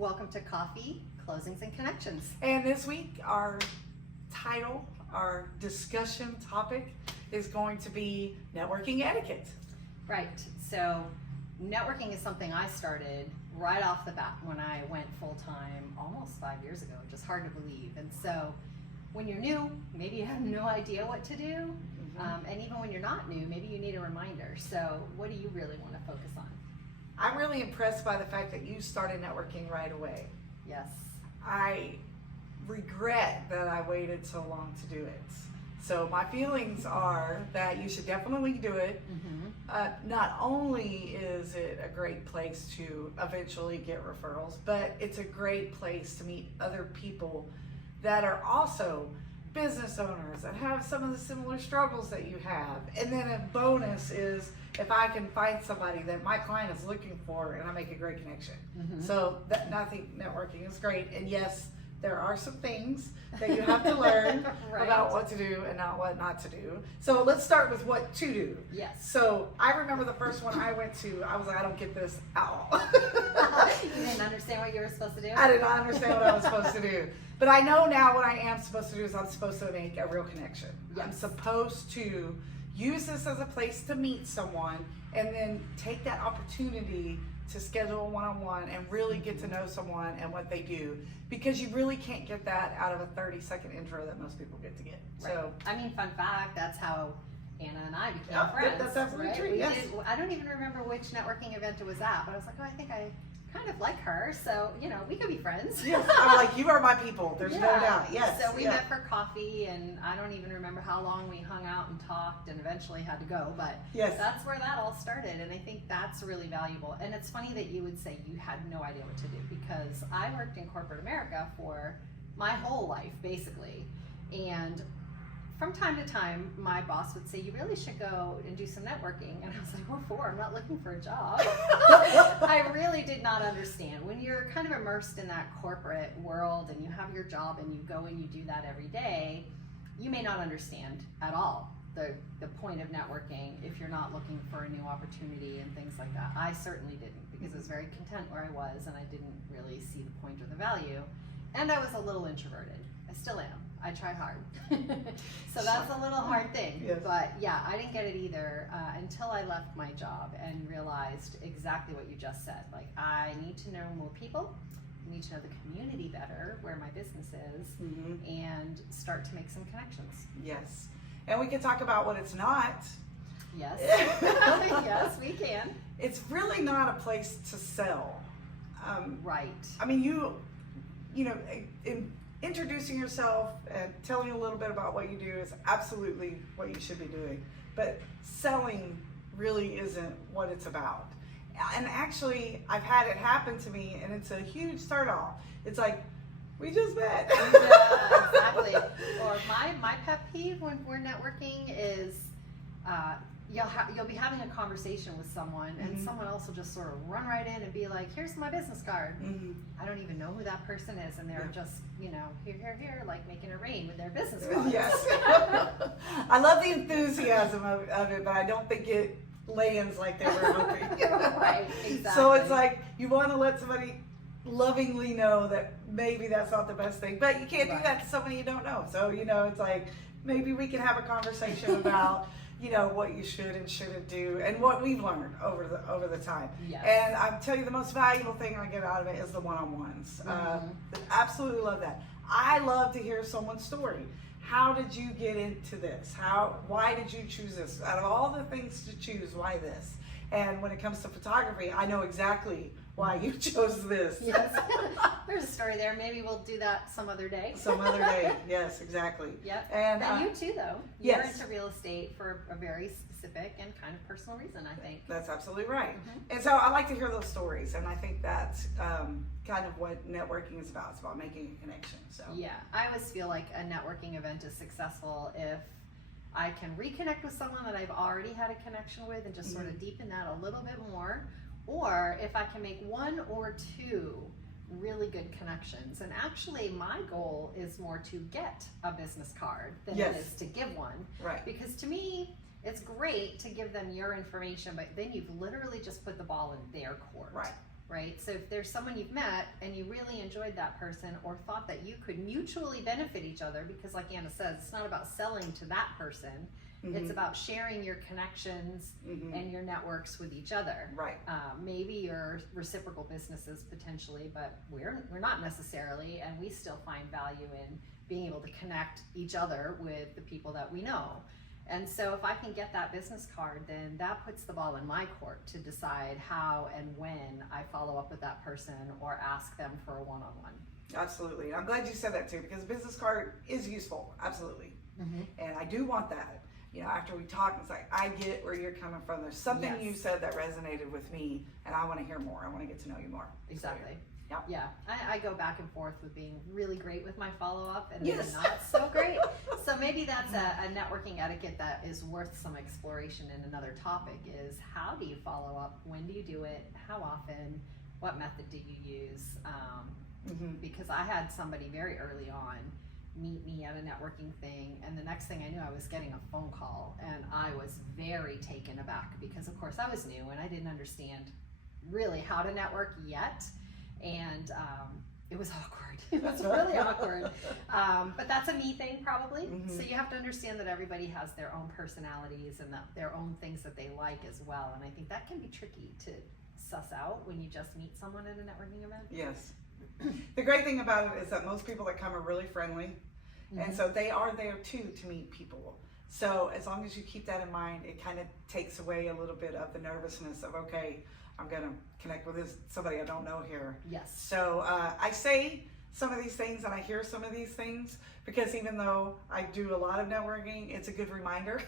Welcome to Coffee, Closings, and Connections. And this week, our title, our discussion topic is going to be networking etiquette. Right. So, networking is something I started right off the bat when I went full-time almost 5 years ago, which is hard to believe. And so, when you're new, maybe you have no idea what to do. And even when you're not new, maybe you need a reminder. So, what do you really want to focus on? I'm really impressed by the fact that you started networking right away. Yes. I regret that I waited so long to do it. So my feelings are that you should definitely do it. Not only is it a great place to eventually get referrals, but it's a great place to meet other people that are also business owners and have some of the similar struggles that you have. And then a bonus is if I can find somebody that my client is looking for and I make a great connection. So I think networking is great. And yes, there are some things that you have to learn Right. about what to do and not what not to do. So let's start with what to do. Yes. So I remember the first one I went to, I was like, I don't get this at all. You didn't understand what you were supposed to do? I did not understand what I was supposed to do. But I know now what I am supposed to do is I'm supposed to make a real connection. Yes. I'm supposed to use this as a place to meet someone and then take that opportunity to schedule a one-on-one and really get to know someone and what they do, because you really can't get that out of a 30-second intro that most people get to get. Right. So, I mean, fun fact, that's how Anna and I became Yeah, friends. that's absolutely true, We yes. I don't even remember which networking event it was at, but I was like, oh, I think I kind of like her, so, we could be friends. yes, I'm like, you are my people. There's no doubt. Yes. So we yeah. met for coffee, and I don't even remember how long we hung out and talked and eventually had to go, but Yes. that's where that all started, and I think that's really valuable. And it's funny that you would say you had no idea what to do, because I worked in corporate America for my whole life, basically, and from time to time, my boss would say, you really should go and do some networking. And I was like, what for? I'm not looking for a job. I really did not understand. When you're kind of immersed in that corporate world and you have your job and you go and you do that every day, you may not understand at all the point of networking if you're not looking for a new opportunity and things like that. I certainly didn't, because I was very content where I was and I didn't really see the point or the value. And I was a little introverted. I still am. I try hard. So that's a little hard thing. Yes. But yeah, I didn't get it either until I left my job and realized exactly what you just said. Like, I need to know more people. I need to know the community better, where my business is, and start to make some connections. Yes. And we can talk about what it's not. Yes. Yes, we can. It's really not a place to sell. Right. I mean, introducing yourself and telling a little bit about what you do is absolutely what you should be doing. But selling really isn't what it's about. And actually, I've had it happen to me, and it's a huge start off. It's like, we just met. Yeah, exactly. Or my pet peeve when we're networking is you'll be having a conversation with someone, and someone else will just sort of run right in and be like, here's my business card. I don't even know who that person is, and they're just, here, like making it rain with their business card. Yes. I love the enthusiasm of it, but I don't think it lands like they were hoping. Right, exactly. So it's like, you want to let somebody lovingly know that maybe that's not the best thing, but you can't do that to somebody you don't know. So, it's like, maybe we can have a conversation about what you should and shouldn't do, and what we've learned over the time. Yes. And I'll tell you, the most valuable thing I get out of it is the one-on-ones. Absolutely love that. I love to hear someone's story. How did you get into this? Why did you choose this? Out of all the things to choose, why this? And when it comes to photography, I know exactly why you chose this. Yes. There's a story there. Maybe we'll do that some other day. Some other day. Yes, exactly. Yep. And you too, though. You're yes. into real estate for a very specific and kind of personal reason, I think. That's absolutely right. And so I like to hear those stories, and I think that's kind of what networking is about. It's about making a connection. So yeah, I always feel like a networking event is successful if I can reconnect with someone that I've already had a connection with and just sort of deepen that a little bit more, or if I can make one or two really good connections. And actually, my goal is more to get a business card than it is to give one. Right. Because to me, it's great to give them your information, but then you've literally just put the ball in their court. Right. right? So if there's someone you've met and you really enjoyed that person or thought that you could mutually benefit each other, because like Anna says, it's not about selling to that person, it's about sharing your connections and your networks with each other. Right. Maybe you're reciprocal businesses potentially, but we're not necessarily, and we still find value in being able to connect each other with the people that we know. And so if I can get that business card, then that puts the ball in my court to decide how and when I follow up with that person or ask them for a one-on-one. Absolutely. I'm glad you said that too, because a business card is useful. Absolutely. And I do want that. You know, after we talk, it's like, I get where you're coming from. There's something you said that resonated with me, and I want to hear more. I want to get to know you more. Exactly. So, yeah. I go back and forth with being really great with my follow-up and then not so great. So maybe that's a networking etiquette that is worth some exploration in another topic is how do you follow up? When do you do it? How often? What method do you use? Because I had somebody very early on meet me at a networking thing, and the next thing I knew I was getting a phone call, and I was very taken aback because of course I was new and I didn't understand really how to network yet, and it was awkward. It was really awkward, but that's a me thing probably. So you have to understand that everybody has their own personalities and their own things that they like as well, and I think that can be tricky to suss out when you just meet someone at a networking event. Yes. The great thing about it is that most people that come are really friendly, and so they are there too to meet people. So as long as you keep that in mind, it kind of takes away a little bit of the nervousness of, okay, I'm going to connect with somebody I don't know here. Yes. So I say some of these things and I hear some of these things because even though I do a lot of networking, it's a good reminder,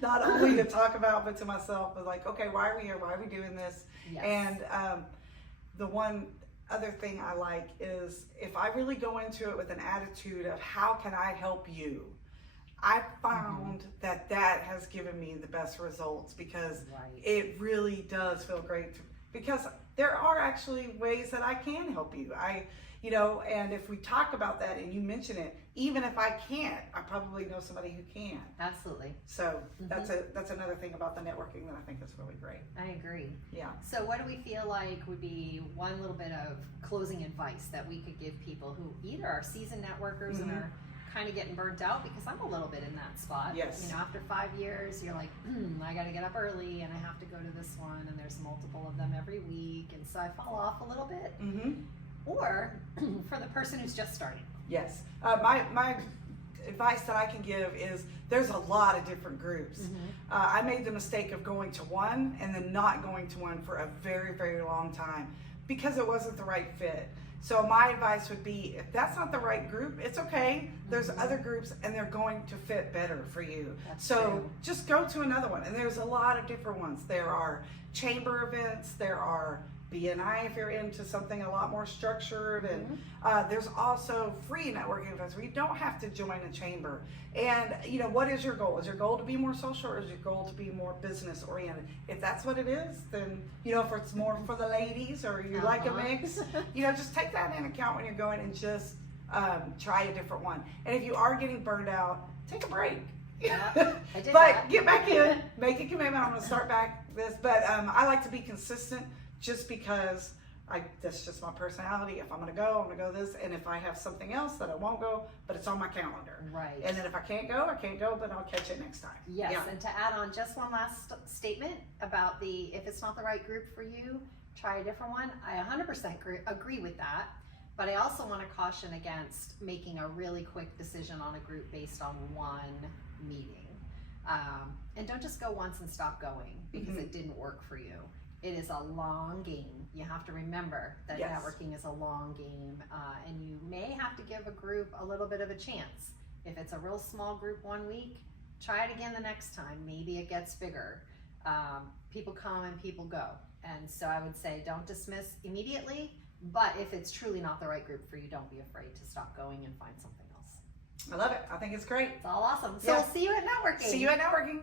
not only to talk about, but to myself, but like, okay, why are we here? Why are we doing this? Yes. And the one other thing I like is if I really go into it with an attitude of how can I help you, I found that has given me the best results because it really does feel great because there are actually ways that I can help you. You know, and if we talk about that and you mention it, even if I can't, I probably know somebody who can. Absolutely. So that's another thing about the networking that I think is really great. I agree. Yeah. So what do we feel like would be one little bit of closing advice that we could give people who either are seasoned networkers and are kind of getting burnt out, because I'm a little bit in that spot. Yes. You know, after 5 years, you're like, I got to get up early and I have to go to this one and there's multiple of them every week. And so I fall off a little bit. Or for the person who's just starting. Yes. My advice that I can give is there's a lot of different groups. I made the mistake of going to one and then not going to one for a very, very long time because it wasn't the right fit. So my advice would be, if that's not the right group, it's okay. There's other groups and they're going to fit better for you. That's so true. Just go to another one. And there's a lot of different ones. There are chamber events, there are BNI if you're into something a lot more structured, and there's also free networking events where you don't have to join a chamber. And you know, what is your goal? Is your goal to be more social, or is your goal to be more business oriented? If that's what it is, then you know, if it's more for the ladies or you like a mix, you know, just take that in account when you're going and just try a different one. And if you are getting burned out, take a break. I did But get back in, make a commitment. I'm going to start back this, but I like to be consistent. Just because that's just my personality. If I'm gonna go, I'm gonna go this, and if I have something else that I won't go, but it's on my calendar. Right. And then if I can't go, I can't go, but I'll catch it next time. Yes, Yeah. and to add on just one last statement about if it's not the right group for you, try a different one. I 100% agree with that, but I also want to caution against making a really quick decision on a group based on one meeting. And don't just go once and stop going because it didn't work for you. It is a long game. You have to remember that networking is a long game, and you may have to give a group a little bit of a chance. If it's a real small group 1 week, try it again the next time. Maybe it gets bigger. People come and people go. And so I would say don't dismiss immediately, but if it's truly not the right group for you, don't be afraid to stop going and find something else. I love it. I think it's great. It's all awesome. So we'll see you at networking. See you at networking.